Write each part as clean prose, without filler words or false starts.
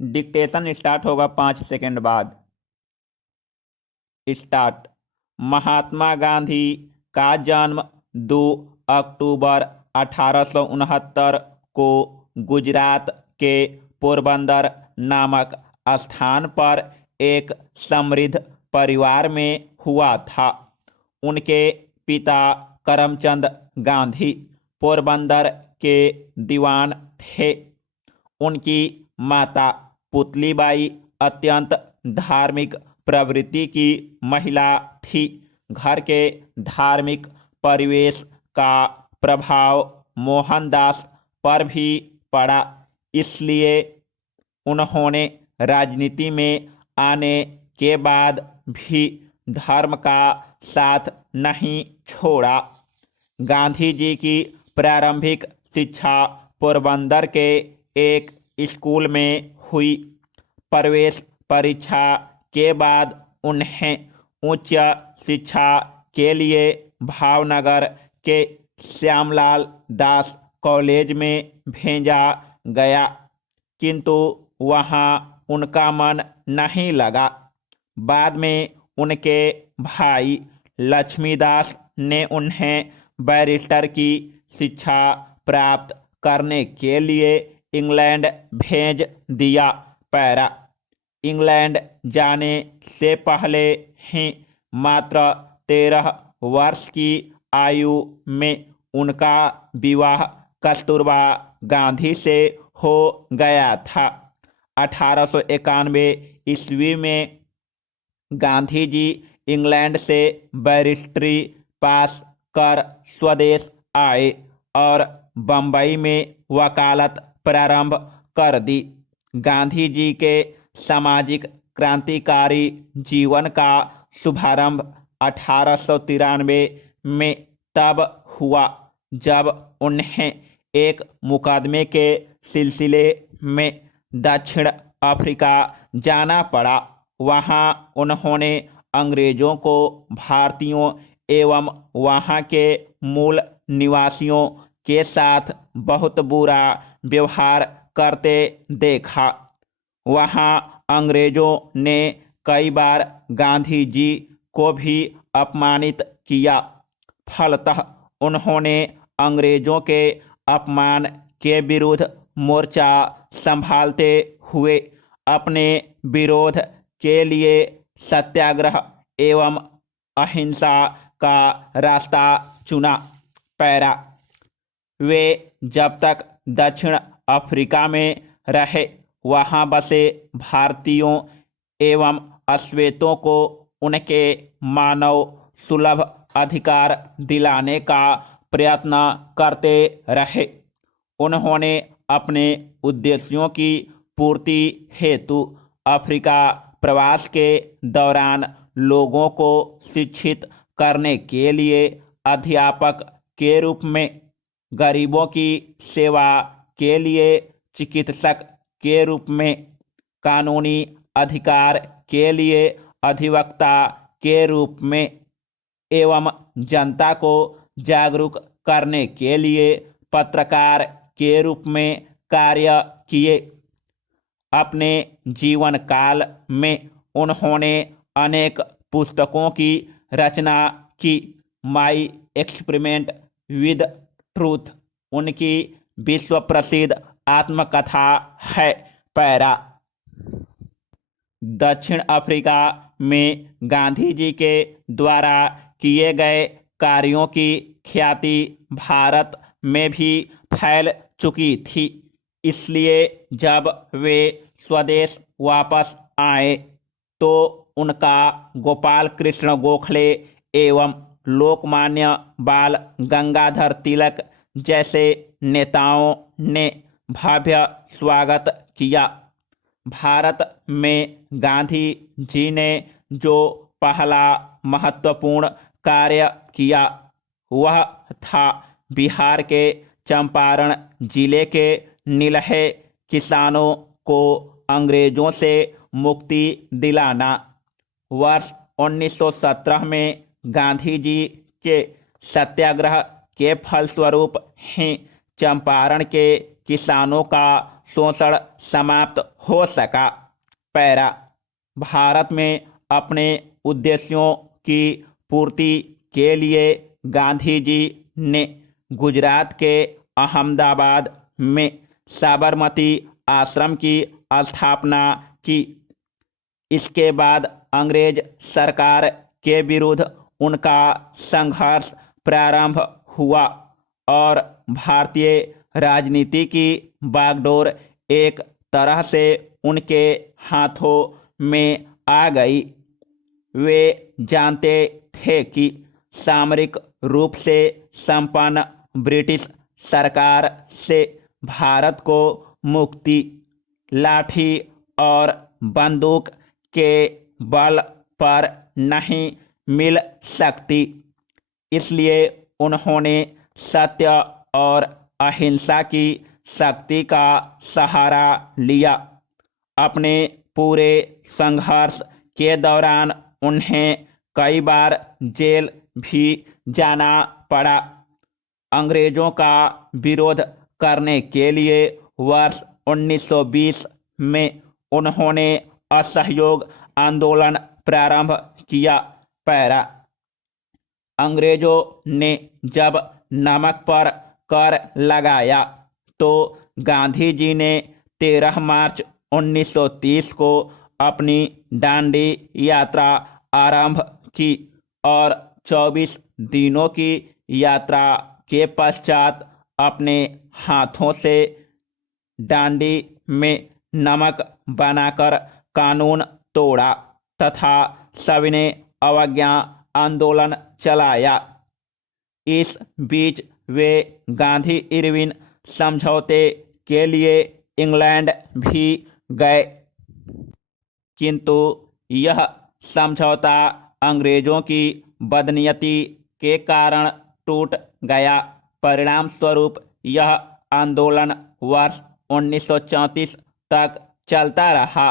Dictation start होगा 5 second बाद। Start. Mahatma Gandhi का जन्म 2 अक्टूबर 1869 को गुजरात के पोरबंदर नामक स्थान पर एक समृद्ध परिवार में हुआ था। उनके पिता करमचंद गांधी पोरबंदर के दीवान थे। उनकी माता पुतलीबाई अत्यंत धार्मिक प्रवृत्ति की महिला थी। घर के धार्मिक परिवेश का प्रभाव मोहनदास पर भी पड़ा, इसलिए उन्होंने राजनीति में आने के बाद भी धर्म का साथ नहीं छोड़ा। गांधी जी की प्रारंभिक शिक्षा पोरबंदर के एक स्कूल में हुई। प्रवेश परीक्षा के बाद उन्हें उच्च शिक्षा के लिए भावनगर के श्यामलाल दास कॉलेज में भेजा गया, किंतु वहां उनका मन नहीं लगा। बाद में उनके भाई लक्ष्मीदास ने उन्हें बैरिस्टर की शिक्षा प्राप्त करने के लिए इंग्लैंड भेज दिया। पैरा। इंग्लैंड जाने से पहले ही मात्र 13 वर्ष की आयु में उनका विवाह कस्तूरबा गांधी से हो गया था। 1891 ईस्वी में गांधी जी इंग्लैंड से बैरिस्ट्री पास कर स्वदेश आए और बंबई में वकालत प्रारंभ कर दी। गांधी जी के सामाजिक क्रांतिकारी जीवन का शुभारंभ 1893 में तब हुआ जब उन्हें एक मुकदमे के सिलसिले में दक्षिण अफ्रीका जाना पड़ा। वहां उन्होंने अंग्रेजों को भारतीयों एवं वहां के मूल निवासियों के साथ बहुत बुरा व्यवहार करते देखा। वहां अंग्रेजों ने कई बार गांधी जी को भी अपमानित किया। फलतः उन्होंने अंग्रेजों के अपमान के विरुद्ध मोर्चा संभालते हुए अपने विरोध के लिए सत्याग्रह एवं अहिंसा का रास्ता चुना। पैरा। वे जब तक दक्षिण अफ्रीका में रहे वहां बसे भारतीयों एवं अश्वेतों को उनके मानव सुलभ अधिकार दिलाने का प्रयत्न करते रहे। उन्होंने अपने उद्देश्यों की पूर्ति हेतु अफ्रीका प्रवास के दौरान लोगों को शिक्षित करने के लिए अध्यापक के रूप में, गरीबों की सेवा के लिए चिकित्सक के रूप में, कानूनी अधिकार के लिए अधिवक्ता के रूप में एवं जनता को जागरूक करने के लिए पत्रकार के रूप में कार्य किए। अपने जीवन काल में उन्होंने अनेक पुस्तकों की रचना की। माई एक्सपेरिमेंट विद ट्रूथ उनकी विश्व प्रसिद्ध आत्मकथा है। पैरा। दक्षिण अफ्रीका में गांधी जी के द्वारा किए गए कार्यों की ख्याति भारत में भी फैल चुकी थी, इसलिए जब वे स्वदेश वापस आए तो उनका गोपाल कृष्ण गोखले एवं लोकमान्य बाल गंगाधर तिलक जैसे नेताओं ने भव्य स्वागत किया। भारत में गांधी जी ने जो पहला महत्वपूर्ण कार्य किया वह था बिहार के चंपारण जिले के निलहे किसानों को अंग्रेजों से मुक्ति दिलाना। वर्ष 1917 में गांधी जी के सत्याग्रह के फलस्वरूप ही चंपारण के किसानों का शोषण समाप्त हो सका। पैरा, भारत में अपने उद्देश्यों की पूर्ति के लिए गांधी जी ने गुजरात के अहमदाबाद में साबरमती आश्रम की स्थापना की। इसके बाद अंग्रेज सरकार के विरुद्ध उनका संघर्ष प्रारंभ हुआ और भारतीय राजनीति की बागडोर एक तरह से उनके हाथों में आ गई। वे जानते थे कि सामरिक रूप से संपन्न ब्रिटिश सरकार से भारत को मुक्ति लाठी और बंदूक के बल पर नहीं मिल सकती। इसलिए उन्होंने सत्य और अहिंसा की शक्ति का सहारा लिया। अपने पूरे संघर्ष के दौरान उन्हें कई बार जेल भी जाना पड़ा। अंग्रेजों का विरोध करने के लिए वर्ष 1920 में उन्होंने असहयोग आंदोलन प्रारंभ किया। पैरा, अंग्रेजों ने जब नमक पर कर लगाया तो गांधी जी ने 13 मार्च 1930 को अपनी दांडी यात्रा आरंभ की और 24 दिनों की यात्रा के पश्चात अपने हाथों से दांडी में नमक बनाकर कानून तोड़ा तथा सविनय अवज्ञा आंदोलन चलाया। इस बीच वे गांधी इरविन समझौते के लिए इंग्लैंड भी गए, किंतु यह समझौता अंग्रेजों की बदनीयती के कारण टूट गया। परिणाम स्वरूप यह आंदोलन वर्ष 1934 तक चलता रहा।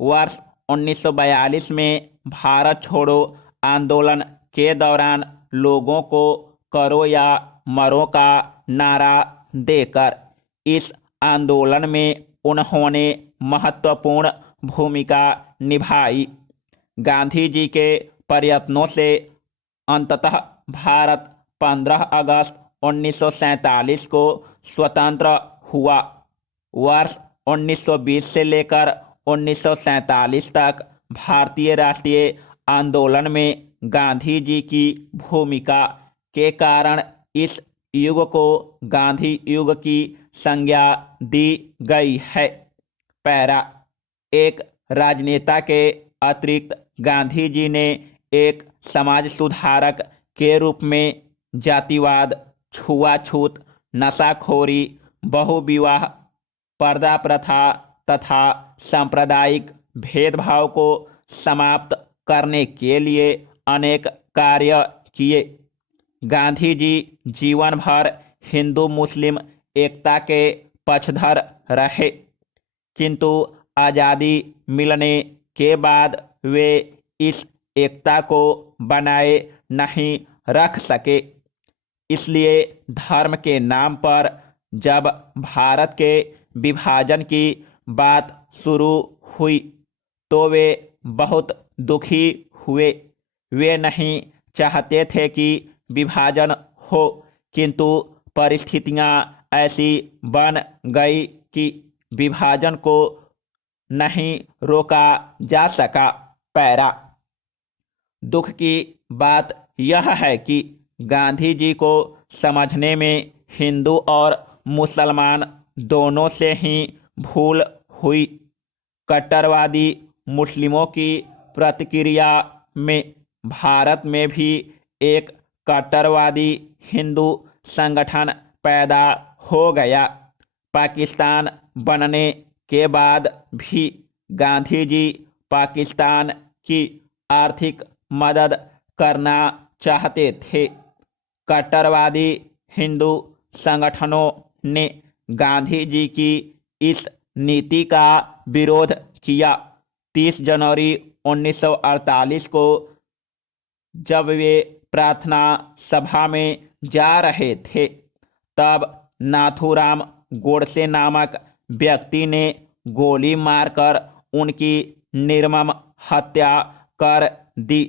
वर्ष 1942 में भारत छोड़ो आंदोलन के दौरान लोगों को करो या मरो का नारा देकर इस आंदोलन में उन्होंने महत्वपूर्ण भूमिका निभाई। गांधी जी के प्रयत्नों से अंततः भारत 15 अगस्त 1947 को स्वतंत्र हुआ। वर्ष 1920 से लेकर 1947 तक भारतीय राष्ट्रीय आंदोलन में गांधी जी की भूमिका के कारण इस युग को गांधी युग की संज्ञा दी गई है। पैरा, एक राजनेता के अतिरिक्त गांधी जी ने एक समाज सुधारक के रूप में जातिवाद, छुआछूत, नशाखोरी, बहुविवाह, पर्दा प्रथा तथा सांप्रदायिक भेदभाव को समाप्त करने के लिए अनेक कार्य किए। गांधी जी जीवन भर हिंदू मुस्लिम एकता के पक्षधर रहे, किंतु आज़ादी मिलने के बाद वे इस एकता को बनाए नहीं रख सके। इसलिए धर्म के नाम पर जब भारत के विभाजन की बात शुरू हुई तो वे बहुत दुखी हुए। वे नहीं चाहते थे कि विभाजन हो, किंतु परिस्थितियां ऐसी बन गई कि विभाजन को नहीं रोका जा सका। पैरा, दुख की बात यह है कि गांधी जी को समझने में हिंदू और मुसलमान दोनों से ही भूल हुई। कट्टरवादी मुस्लिमों की प्रतिक्रिया में भारत में भी एक कट्टरवादी हिंदू संगठन पैदा हो गया। पाकिस्तान बनने के बाद भी गांधी जी पाकिस्तान की आर्थिक मदद करना चाहते थे। कट्टरवादी हिंदू संगठनों ने गांधी जी की इस नीति का विरोध किया। 30 जनवरी 1948 को जब वे प्रार्थना सभा में जा रहे थे, तब नाथूराम गोडसे नामक व्यक्ति ने गोली मारकर उनकी निर्मम हत्या कर दी।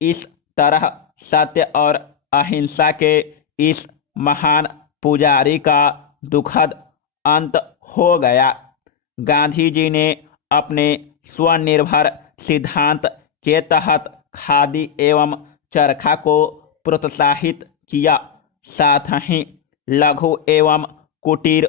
इस तरह सत्य और अहिंसा के इस महान पुजारी का दुखद अंत हो गया। गांधी जी ने अपने स्वनिर्भर सिद्धांत के तहत खादी एवं चरखा को प्रोत्साहित किया, साथ ही लघु एवं कुटीर